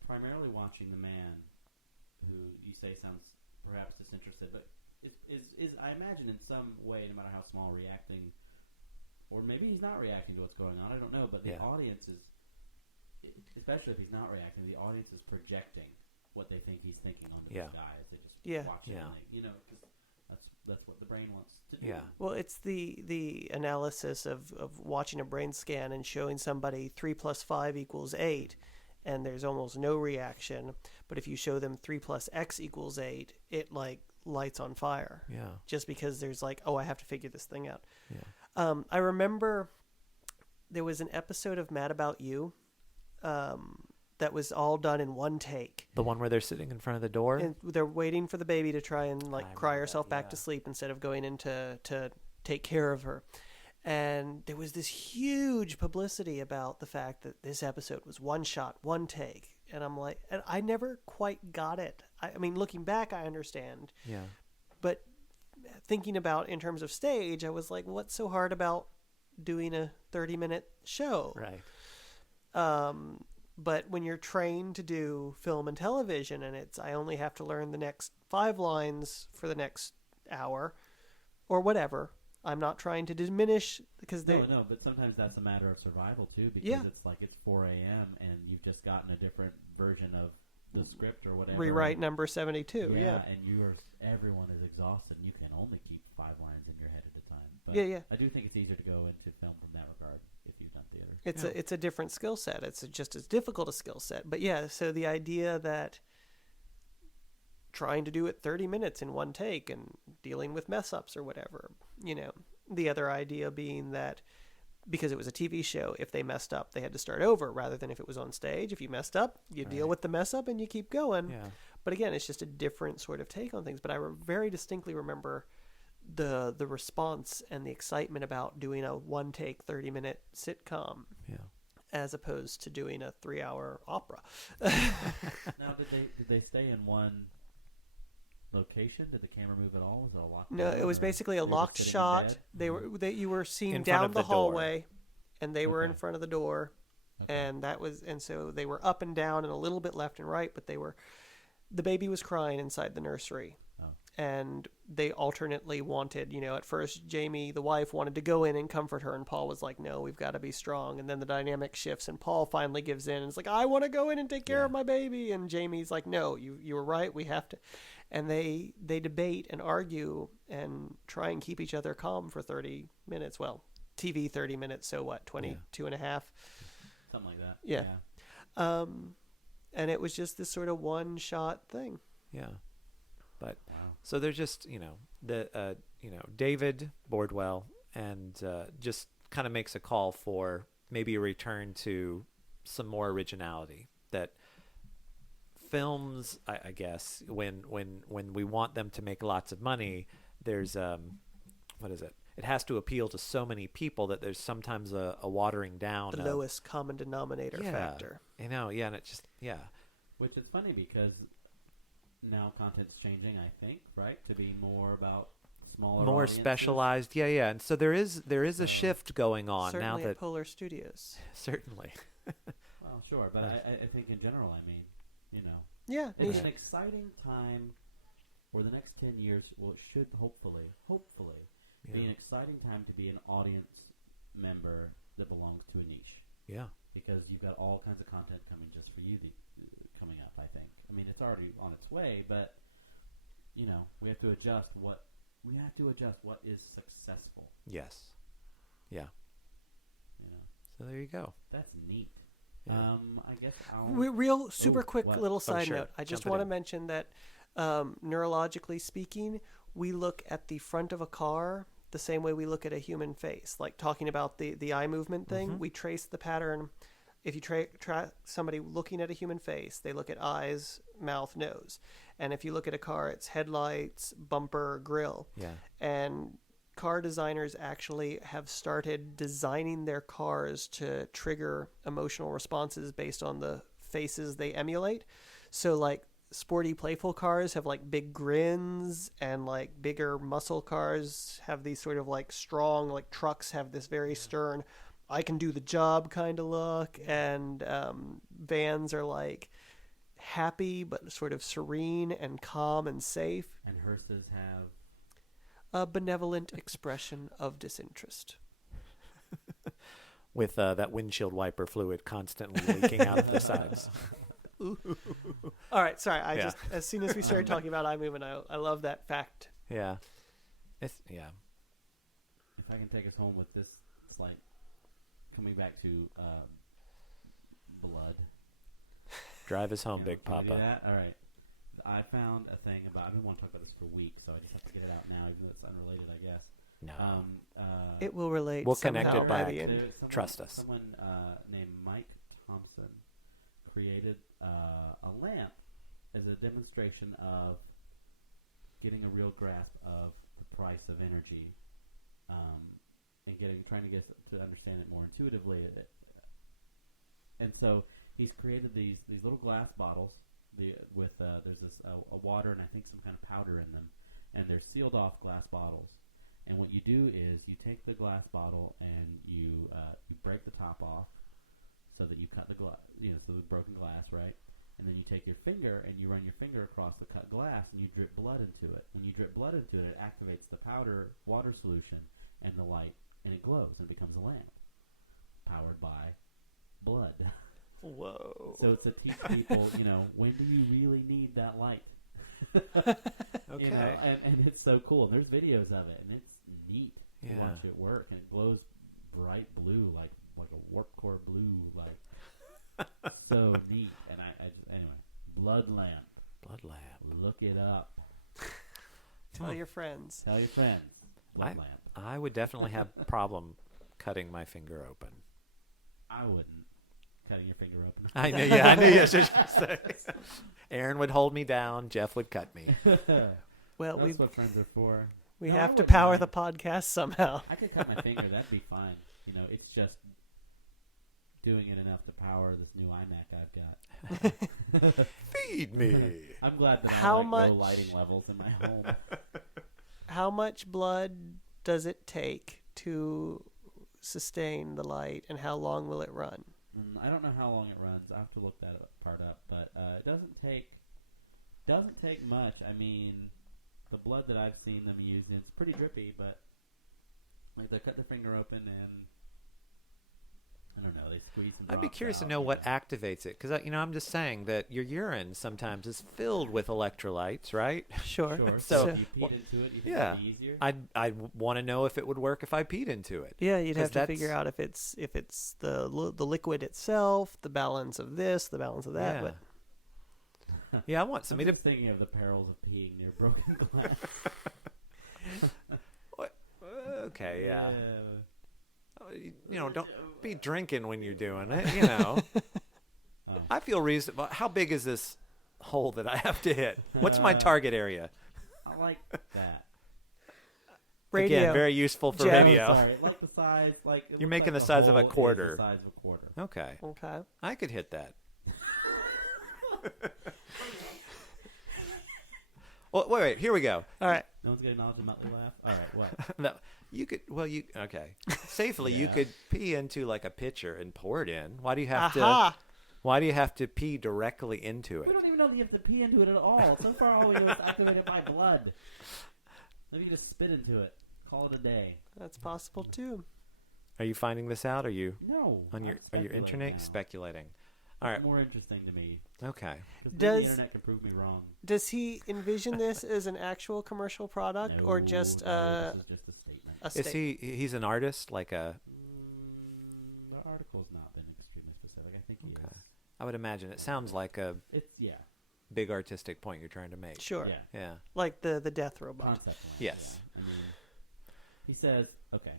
primarily watching the man who you say sounds perhaps disinterested, but is I imagine in some way, no matter how small, reacting, or maybe he's not reacting to what's going on, I don't know, but the audience is especially if he's not reacting, the audience is projecting what they think he's thinking onto Yeah. this guy as they just Yeah. watch it. Yeah. And they, because that's what the brain wants to do. Yeah. Well, it's the analysis of watching a brain scan and showing somebody 3 plus 5 equals 8, and there's almost no reaction. But if you show them 3 plus x equals 8, it like lights on fire. Yeah. Just because there's like, oh, I have to figure this thing out. Yeah. I remember there was an episode of Mad About You that was all done in one take. The one where they're sitting in front of the door. And they're waiting for the baby to try and like I cry remember herself that, back yeah. to sleep instead of going in to take care of her. And there was this huge publicity about the fact that this episode was one shot, one take. And I'm like, and I never quite got it. I mean, looking back, I understand. Yeah. But thinking about in terms of stage, I was like, what's so hard about doing a 30-minute show? Right. But when you're trained to do film and television, and I only have to learn the next 5 lines for the next hour, or whatever. I'm not trying to diminish because they. No, but sometimes that's a matter of survival too, because Yeah. it's like it's 4 a.m. and you've just gotten a different version of the script or whatever. Rewrite number 72. Yeah. And everyone is exhausted. You can only keep 5 lines in your head at a time. But Yeah. I do think it's easier to go into film from that regard if you've done theater. It's a different skill set. It's just as difficult a skill set. But yeah, so the idea that trying to do it 30 minutes in one take and dealing with mess ups or whatever, the other idea being that because it was a TV show, if they messed up, they had to start over rather than if it was on stage. If you messed up, you deal with the mess up and you keep going. Yeah. But again, it's just a different sort of take on things. But I very distinctly remember the response and the excitement about doing a one take 30-minute sitcom Yeah. as opposed to doing a 3-hour opera. Now, did they stay in one location? Did the camera move at all? Was it a locked? No, it was basically a locked shot. You were seen In front down of the the door. hallway, and they were in Okay. front of the door, Okay. and so they were up and down and a little bit left and right, but the baby was crying inside the nursery. Oh. And they alternately wanted, at first Jamie, the wife, wanted to go in and comfort her, and Paul was like, no, we've got to be strong. And then the dynamic shifts, and Paul finally gives in and is like, I want to go in and take care of my baby. And Jamie's like, no, you were right, we have to. And they debate and argue and try and keep each other calm for 30 minutes. Well, TV 30 minutes, so what, 22 and a half? Something like that. Yeah. And it was just this sort of one-shot thing. Yeah. But Wow. so they're just, David Bordwell and just kind of makes a call for maybe a return to some more originality. That films, I guess, when we want them to make lots of money, there's what is it? It has to appeal to so many people that there's sometimes a watering down. The lowest common denominator factor. And it just Which is funny because now content's changing, I think, right? To be more about smaller, more audiences. specialized. Yeah. And so there is a shift going on Certainly now at that Polar Studios. certainly. Well, sure, but I think in general, Yeah. it's an exciting time. Or the next 10 years, well, it should hopefully be an exciting time to be an audience member that belongs to a niche. Yeah. Because you've got all kinds of content coming just for you coming up, I think. I mean, it's already on its way, but, we have to adjust what is successful. Yes. Yeah. You know, So there you go. that's neat. Yeah. I guess Real super Oh, quick what? little side sure. note. I just Jump it want to in. mention that neurologically speaking, we look at the front of a car the same way we look at a human face. Like talking about the eye movement thing, we trace the pattern. If you track somebody looking at a human face, they look at eyes, mouth, nose. And if you look at a car, it's headlights, bumper, grill. Yeah. And car designers actually have started designing their cars to trigger emotional responses based on the faces they emulate. So like sporty, playful cars have like big grins, and like bigger muscle cars have these sort of like strong, like trucks have this very stern, I can do the job kind of look. And vans are like happy but sort of serene and calm and safe. And hearses have A benevolent expression of disinterest. with that windshield wiper fluid constantly leaking out of the sides. All right, sorry. I Yeah. just as soon as we started talking about iMovie, I love that fact. Yeah. If I can take us home with this, it's like coming back to blood. Drive us home, Yeah, Big can we do Papa. that? All right. I found a thing about. I've been wanting to talk about this for weeks, so I just have to get it out now, even though it's unrelated, I guess. No. It will relate. We'll connect somehow it back. by the end. Someone, Trust us. Someone named Mike Thompson created a lamp as a demonstration of getting a real grasp of the price of energy, and trying to get to understand it more intuitively. And so he's created these little glass bottles with there's this a water and I think some kind of powder in them, and they're sealed off glass bottles. And what you do is you take the glass bottle and you break the top off so that you cut the glass, so the broken glass, right? And then you take your finger and you run your finger across the cut glass and you drip blood into it. When you drip blood into it, it activates the powder water solution and the light, and it glows and becomes a lamp powered by blood. Whoa. So it's to teach people, when do you really need that light? Okay. And it's so cool. And there's videos of it, and it's neat to Yeah. watch it work. And it glows bright blue, like a warp core blue, like so neat. And I just anyway, blood lamp. Blood lamp. Look it up. Tell your friends. Tell your friends. Blood lamp. I would definitely have a problem cutting my finger open. I wouldn't. Cutting your finger open. I knew. Yeah, I knew you should say. Aaron would hold me down. Jeff would cut me. Well, That's what friends are for. we No, I have to wouldn't power mind. the podcast somehow. I could cut my finger. That'd be fine. It's just doing it enough to power this new iMac I've got. Feed me. I'm glad that I How have much- low lighting levels in my home. How much blood does it take to sustain the light, and how long will it run? I don't know how long it runs. I have to look that part up, but it doesn't take much. I mean, the blood that I've seen them use, it's pretty drippy, but like they cut their finger open and I don't know, they squeeze some. I'd be drops curious to out, know what activates it, because I'm just saying that your urine sometimes is filled with electrolytes, right? Sure. Sure. So- So if you peed into it, you think Yeah. it'd be easier. I'd want to know if it would work if I peed into it. Yeah, you'd 'Cause have to figure out if it's the liquid itself, the balance of this, the balance of that. Yeah. But Yeah, I want I'm somebody to. just thinking of the perils of peeing near broken glass. Okay, yeah. Yeah. Don't be drinking when you're doing it. Oh. I feel reasonable. How big is this hole that I have to hit? What's my target area? I like that. radio. Again, very useful for Jeff. video. Sorry, like the size, like it You're looks making like the size of a hole is quarter. The size of a quarter. Okay, Okay. I could hit that. Well, wait. Here we go. All right. No one's gonna acknowledge about the laugh. All right, what? No, you could. Well, you okay? Safely, you Yeah. could pee into like a pitcher and pour it in. Why do you have Aha. to? Why do you have to pee directly into We it? don't even know that you have to pee into it at all. So far, all we know is activated by blood. Maybe you just spit into it. Call it a day. That's possible too. Are you finding this out? Are you No. on I'm your speculating internet now. speculating? All right. It's more interesting to me. Okay. Because Does- the internet can prove me wrong. Does he envision this as an actual commercial product or just no, this is just a statement. a Is statement? he's an artist? Like a? The article's not been extremely specific. I think he Okay. is. I would imagine it sounds like a It's big artistic point you're trying to make. Sure. yeah. Yeah. Like the death robot. Concept line, Yes. Yeah. I mean, he says, okay.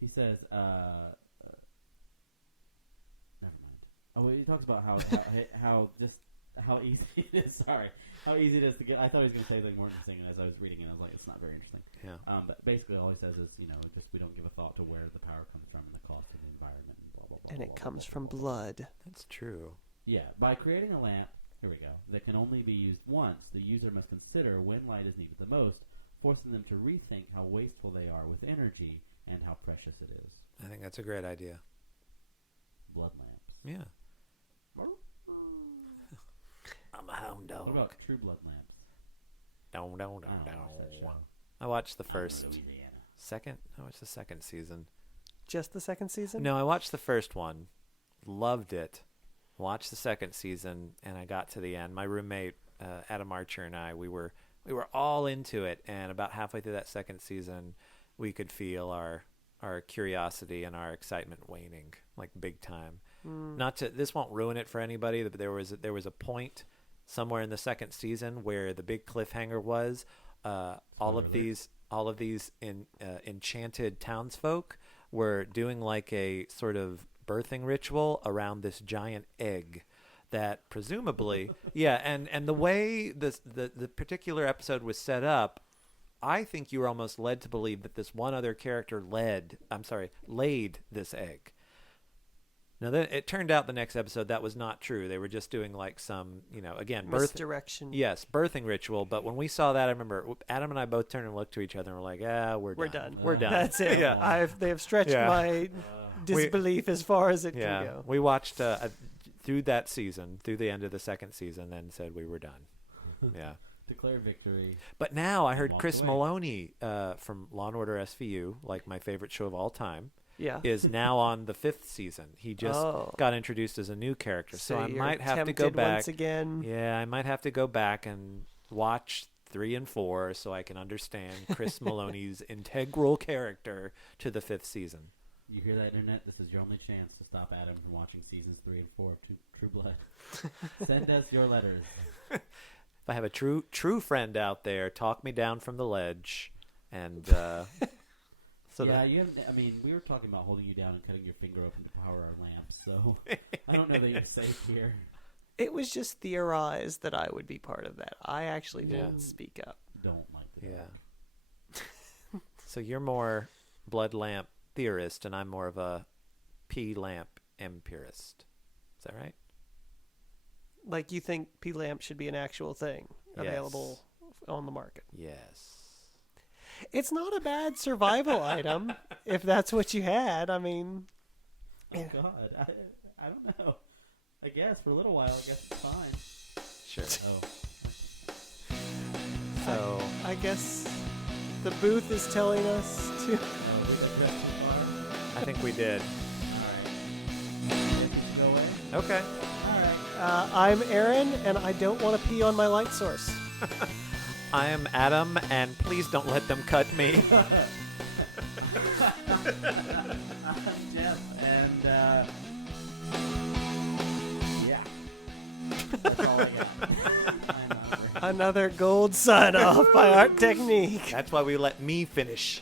He says, never mind. Oh, he talks about how easy it is. Sorry, how easy it is to get. I thought he was going to say something more interesting, and as I was reading it, I was like, it's not very interesting. Yeah. But basically, all he says is, just we don't give a thought to where the power comes from and the cost of the environment and blah blah blah. And blah, it blah, comes blah, from blah, blah. blood. That's true. Yeah, by creating a lamp, here we go, that can only be used once, the user must consider when light is needed the most, forcing them to rethink how wasteful they are with energy and how precious it is. I think that's a great idea. Blood lamps. Yeah. I'm a hound What dog. about true blood lamps? Don't. I don't know, I watched the I'm first, Louisiana. second. I watched the second season. Just the second season? No, I watched the first one, loved it. Watched the second season, and I got to the end. My roommate Adam Archer and I, we were all into it, and about halfway through that second season, we could feel our curiosity and our excitement waning, like big time. Not to this won't ruin it for anybody, but there was a point somewhere in the second season where the big cliffhanger was all of these enchanted townsfolk were doing like a sort of birthing ritual around this giant egg that presumably and the way the particular episode was set up, I think you were almost led to believe that this one other character laid this egg. Now, then it turned out the next episode that was not true. They were just doing like some, again, Misdirection. Yes, birthing ritual. But when we saw that, I remember Adam and I both turned and looked to each other and were like, we're done. We're done. That's it. Yeah. They have stretched my disbelief as far as it can go. We watched through that season, through the end of the second season, then said we were done. Yeah. Declare victory. But now I heard Walk Chris away. Maloney from Law & Order SVU, like my favorite show of all time, Yeah. is now on the 5th season. He just got introduced as a new character. So I you're might have to go tempted back. once again. Yeah, I might have to go back and watch 3 and 4 so I can understand Chris Maloney's integral character to the 5th season. You hear that, Internet? This is your only chance to stop Adam from watching seasons 3 and 4 of True Blood. Send us your letters. If I have a true friend out there, talk me down from the ledge, and so that we were talking about holding you down and cutting your finger open to power our lamps, so I don't know that you're safe here. It was just theorized that I would be part of that. I actually didn't speak up. Don't like the dark. So you're more blood lamp theorist, and I'm more of a pea lamp empirist. Is that right? Like, you think P-Lamp should be an actual thing available on the market? Yes. It's not a bad survival item if that's what you had. I mean... Oh, God. I don't know. I guess for a little while, I guess it's fine. Sure. Oh. So I guess the booth is telling us to... I think we did. All right. Okay. I'm Aaron, and I don't want to pee on my light source. I am Adam, and please don't let them cut me. I'm Jeff, and that's all I got. Another gold sign-off by ArTechník. That's why we let me finish.